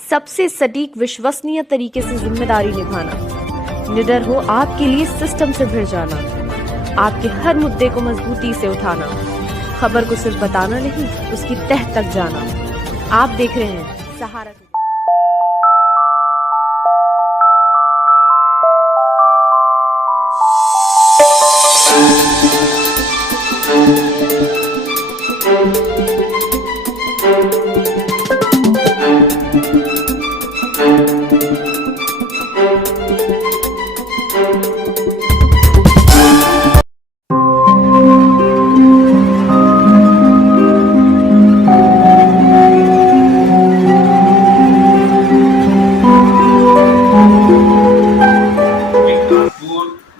सबसे सटीक विश्वसनीय तरीके से जिम्मेदारी निभाना, निडर हो आपके लिए सिस्टम से भिड़ जाना, आपके हर मुद्दे को मजबूती से उठाना, खबर को सिर्फ बताना नहीं उसकी तह तक जाना। आप देख रहे हैं सहारा।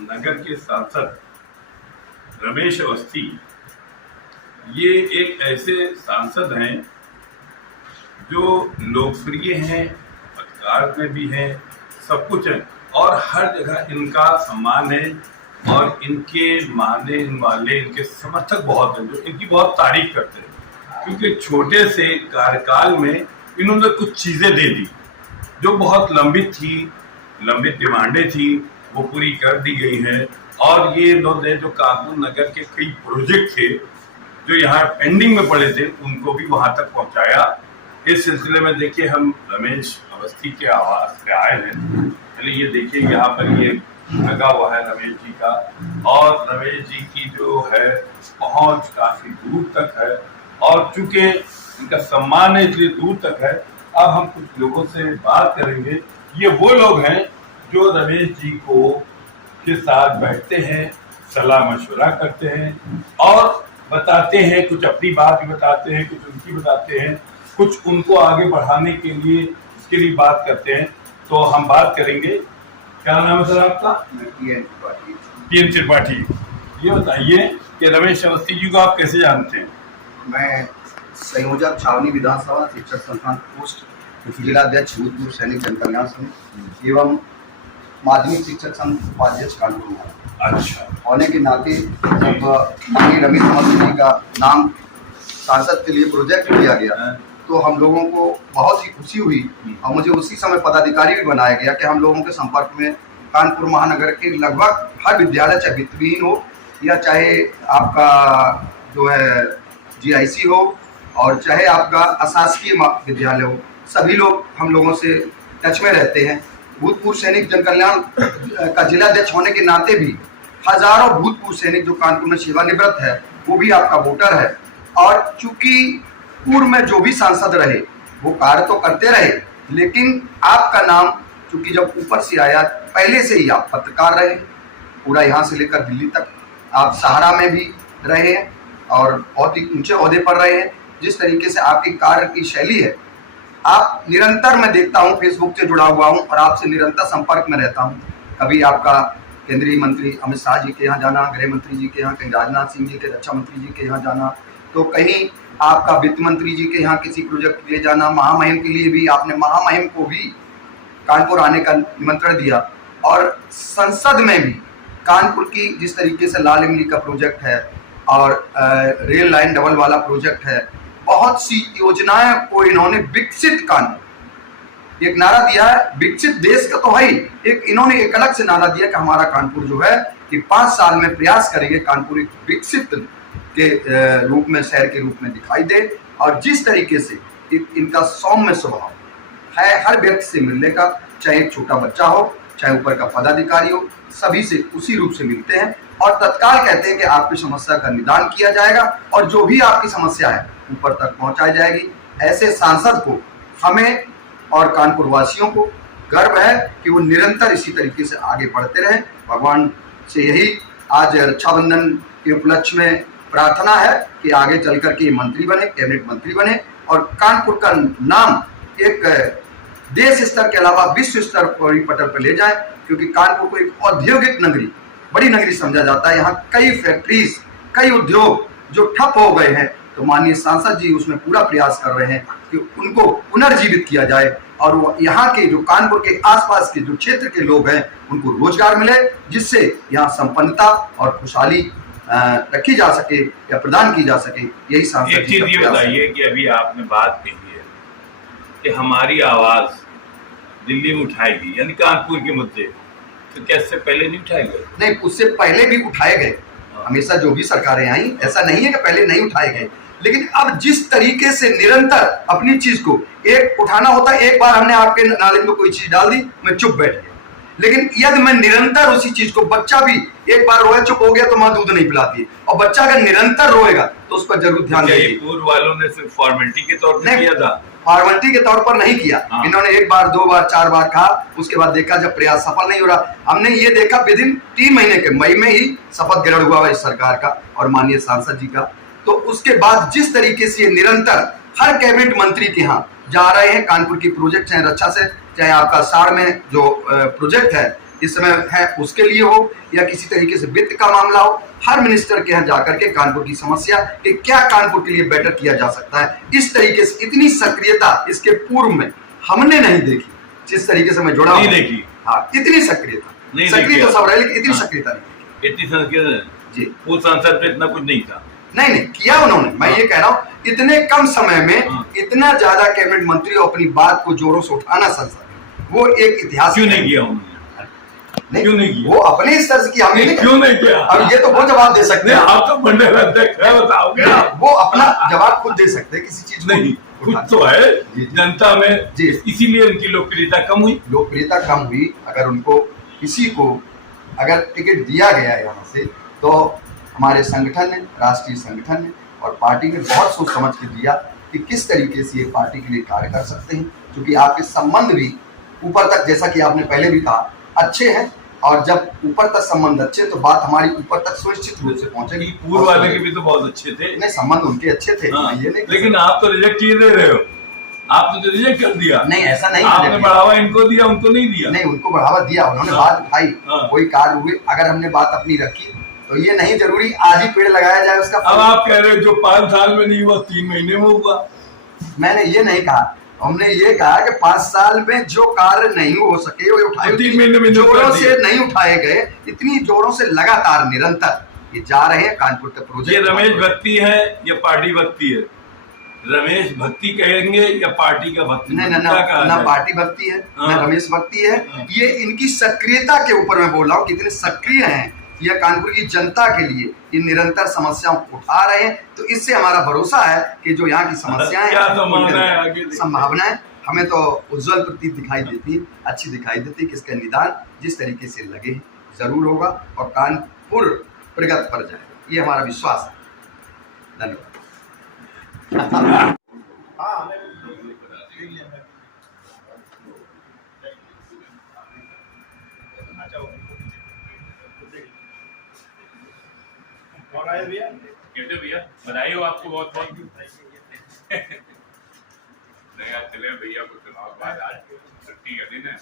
नगर के सांसद रमेश अवस्थी ये एक ऐसे सांसद हैं जो लोकप्रिय हैं, पत्रकार में भी हैं, सब कुछ है और हर जगह इनका सम्मान है और इनके मानने वाले इनके समर्थक बहुत हैं जो इनकी बहुत तारीफ करते हैं, क्योंकि छोटे से कार्यकाल में इन्होंने कुछ चीजें दे दी जो बहुत लंबित डिमांडें थी, वो पूरी कर दी गई हैं। और ये इन्होंने जो कानपुर नगर के कई प्रोजेक्ट थे जो यहाँ पेंडिंग में पड़े थे उनको भी वहां तक पहुंचाया। इस सिलसिले में देखिए हम रमेश अवस्थी के आवास पे आए हैं। चलिए ये देखिए यहाँ पर ये लगा हुआ है रमेश जी का, और रमेश जी की जो है पहुंच काफी दूर तक है और चूंकि इनका सम्मान है इसलिए दूर तक है। अब हम कुछ लोगों से बात करेंगे। ये वो लोग हैं जो रमेश जी को के साथ बैठते हैं, सलाह मशवरा करते हैं और बताते हैं, कुछ अपनी बात भी बताते हैं, कुछ उनकी बताते हैं, कुछ उनको आगे बढ़ाने के लिए इसके लिए बात करते हैं। तो हम बात करेंगे। क्या नाम है सर आपका? PN त्रिपाठी। ये बताइए कि रमेश अवस्थी जी को आप कैसे जानते हैं? मैं संयोजक छावनी विधानसभा शिक्षक संस्थान पोस्ट जिला अध्यक्ष भूतपूर्व सैनिक जन कल्याण समिति एवं माध्यमिक शिक्षक संघ उपाध्यक्ष कानपुर में। अच्छा। होने के नाते जब माननीय रमेश अवस्थी जी का नाम सांसद के लिए प्रोजेक्ट लिया गया तो हम लोगों को बहुत ही खुशी हुई और मुझे उसी समय पदाधिकारी भी बनाया गया कि हम लोगों के संपर्क में कानपुर महानगर के लगभग हर विद्यालय, चाहे वित्तहीन हो या चाहे आपका जो है GIC हो और चाहे आपका अशासकीय विद्यालय हो, सभी लोग हम लोगों से टच में रहते हैं। भूतपूर्व सैनिक जन कल्याण का जिला अध्यक्ष होने के नाते भी हजारों भूतपूर्व सैनिक जो कानपुर में सेवानिवृत्त है वो भी आपका वोटर है। और चूंकि पूर्व में जो भी सांसद रहे वो कार्य तो करते रहे, लेकिन आपका नाम चूंकि जब ऊपर से आया, पहले से ही आप पत्रकार रहे, पूरा यहाँ से लेकर दिल्ली तक आप सहारा में भी रहे हैं और बहुत ही ऊंचे ओहदे पर रहे हैं। जिस तरीके से आपकी कार्य की शैली है, आप निरंतर, मैं देखता हूं, फेसबुक से जुड़ा हुआ हूं और आपसे निरंतर संपर्क में रहता हूं। कभी आपका केंद्रीय मंत्री अमित शाह जी के यहाँ जाना, गृह मंत्री जी के यहाँ, कहीं राजनाथ सिंह जी के, रक्षा मंत्री जी के यहाँ जाना, तो कहीं आपका वित्त मंत्री जी के यहाँ किसी प्रोजेक्ट के लिए जाना, महामहिम के लिए भी आपने महामहिम को भी कानपुर आने का निमंत्रण दिया। और संसद में भी कानपुर की जिस तरीके से लाल इमली का प्रोजेक्ट है और रेल लाइन डबल वाला प्रोजेक्ट है, बहुत सी योजनाएं को इन्होंने विकसित कानपुर, एक नारा दिया है, विकसित देश का तो है ही, एक इन्होंने एक अलग से नारा दिया कि हमारा कानपुर जो है कि 5 साल में प्रयास करेंगे कानपुर एक विकसित के रूप में, शहर के रूप में दिखाई दे। और जिस तरीके से इनका सौम्य स्वभाव है, हर व्यक्ति से मिलने का, चाहे एक छोटा बच्चा हो चाहे ऊपर का पदाधिकारी हो, सभी से उसी रूप से मिलते हैं और तत्काल कहते हैं कि आपकी समस्या का निदान किया जाएगा और जो भी आपकी समस्या है ऊपर तक पहुंचाई जाएगी। ऐसे सांसद को हमें और कानपुर वासियों को गर्व है कि वो निरंतर इसी तरीके से आगे बढ़ते रहें। भगवान से यही आज रक्षाबंधन के उपलक्ष्य में प्रार्थना है कि आगे चल करके ये मंत्री बने, कैबिनेट मंत्री बने और कानपुर का नाम एक देश स्तर के अलावा विश्व स्तर पर पटल पर ले जाए, क्योंकि कानपुर को एक औद्योगिक नगरी, बड़ी नगरी समझा जाता है। यहाँ कई फैक्ट्रीज, कई उद्योग जो ठप हो गए हैं, तो माननीय सांसद जी उसमें पूरा प्रयास कर रहे हैं कि उनको पुनर्जीवित किया जाए और वो यहाँ के जो कानपुर के आसपास के जो क्षेत्र के लोग हैं उनको रोजगार मिले, जिससे यहाँ संपन्नता और खुशहाली रखी जा सके या प्रदान की जा सके। यही सांसद एक चीज ये बताइए कि अभी आपने बात कही है कि हमारी आवाज दिल्ली में उठाएगी, यानी कानपुर के मुद्दे, तो क्या इससे पहले नहीं उठाए गए? नहीं, उससे पहले भी उठाए गए। हमेशा जो भी सरकारें आई, ऐसा नहीं है कि पहले नहीं उठाए गए, लेकिन अब जिस तरीके से निरंतर अपनी चीज को एक उठाना होता है, एक बार हमने आपके नाले में कोई चीज डाल दी, मैं चुप बैठ गया, लेकिन यदि मैं निरंतर उसी चीज को, बच्चा भी एक बार रोया चुप हो गया तो माँ दूध नहीं पिलाती है, और बच्चा अगर निरंतर रोएगा तो उस पर जरूर ध्यान देगी। पूर्व वालों ने सिर्फ फॉर्मेलिटी के तौर पर किया था, फॉर्मेलिटी के तौर पर नहीं किया। हाँ। इन्होंने एक बार, दो बार, चार बार कहा, उसके बाद देखा जब प्रयास सफल नहीं हो रहा, हमने ये देखा विदिन 3 महीने के मई में ही शपथ ग्रहण हुआ इस सरकार का और माननीय सांसद जी का। तो उसके बाद जिस तरीके से ये निरंतर हर कैबिनेट मंत्री के यहाँ जा रहे हैं, कानपुर की प्रोजेक्ट चाहे रक्षा से, चाहे आपका साड़ में जो प्रोजेक्ट है इस समय है उसके लिए हो, या किसी तरीके से वित्त का मामला हो, हर मिनिस्टर के यहाँ जाकर के कानपुर की समस्या कि क्या कानपुर के लिए बेटर किया जा सकता है, इस तरीके से इतनी सक्रियता इसके पूर्व में हमने नहीं देखी। जिस तरीके से मैं जुड़ा नहीं देखी, हाँ, इतनी सक्रियता, सक्रिय तो सब रहे लेकिन इतनी सक्रियता नहीं। इतनी सक्रियता जी, पूर्व सांसद पे इतना कुछ नहीं था। नहीं किया उन्होंने, मैं ये कह रहा हूँ इतने कम समय में इतना ज्यादा कैबिनेट मंत्री अपनी बात को जोरों से उठाना संसद, वो एक इतिहास। क्यों नहीं किया उन्होंने? क्यों नहीं किया? वो अपने स्तर से किया, हमने क्यों नहीं किया? अब ये तो वो जवाब दे सकते हैं, आप तो मंडल अध्यक्ष है, बताओगे। वो अपना जवाब खुद दे सकते हैं किसी चीज नहीं, खुद तो है जनता में, इसीलिए उनकी लोकप्रियता कम हुई। लोकप्रियता कम हुई। अगर उनको किसी को अगर टिकट दिया गया है यहाँ से, तो हमारे संगठन ने, राष्ट्रीय संगठन ने और पार्टी ने बहुत सोच समझ के दिया कि किस तरीके से ये पार्टी के लिए कार्य कर सकते हैं, क्योंकि आपके संबंध भी ऊपर तक, जैसा कि आपने पहले भी कहा, अच्छे हैं, और जब ऊपर तक संबंध अच्छे तो बात हमारी ऊपर तक सुनिश्चित रूप से पहुंचेगी। पूर्व वाले के भी तो बहुत अच्छे थे। नहीं, संबंध उनके अच्छे थे, हाँ, ये नहीं, लेकिन आप तो रिजेक्ट ही दे रहे हो, आपने तो रिजेक्ट कर दिया। नहीं, ऐसा नहीं, आपने बढ़ावा इनको दिया, उनको नहीं दिया। नहीं, उनको बढ़ावा दिया, उन्होंने बात उठाई, कोई कार्य हुए, अगर हमने बात अपनी रखी तो ये नहीं जरूरी आज ही पेड़ लगाया जाए उसका। अब आप कह रहे हो जो 5 साल में नहीं हुआ 3 महीने में हुआ। मैंने ये नहीं कहा, हमने ये कहा कि 5 साल में जो कार्य नहीं हो सके वो उठाए, 3 महीने में जोरों से नहीं उठाए गए, इतनी जोरों से लगातार निरंतर ये जा रहे हैं कानपुर के प्रोजेक्ट। ये रमेश भक्ति है या पार्टी भक्ति है? रमेश भक्ति कहेंगे या पार्टी का भक्ति? नहीं, ना पार्टी भक्ति है, ना रमेश भक्ति है। ये इनकी सक्रियता के ऊपर मैं बोल रहा हूँ, कितने सक्रिय हैं यह कानपुर की जनता के लिए, ये निरंतर समस्याओं उठा रहे हैं। तो इससे हमारा भरोसा है कि जो यहाँ की समस्याएं हैं, संभावनाएं हमें तो उज्जवल प्रतीत दिखाई देती है, अच्छी दिखाई देती है कि इसका निदान जिस तरीके से लगे जरूर होगा और कानपुर प्रगति पर जाएगा, ये हमारा विश्वास है। धन्यवाद। और आए भैया, कैसे भैया, बधाई हो आपको, बहुत थैंक यू। चले भैया को चुनाव बाद आज छुट्टी का दिन है।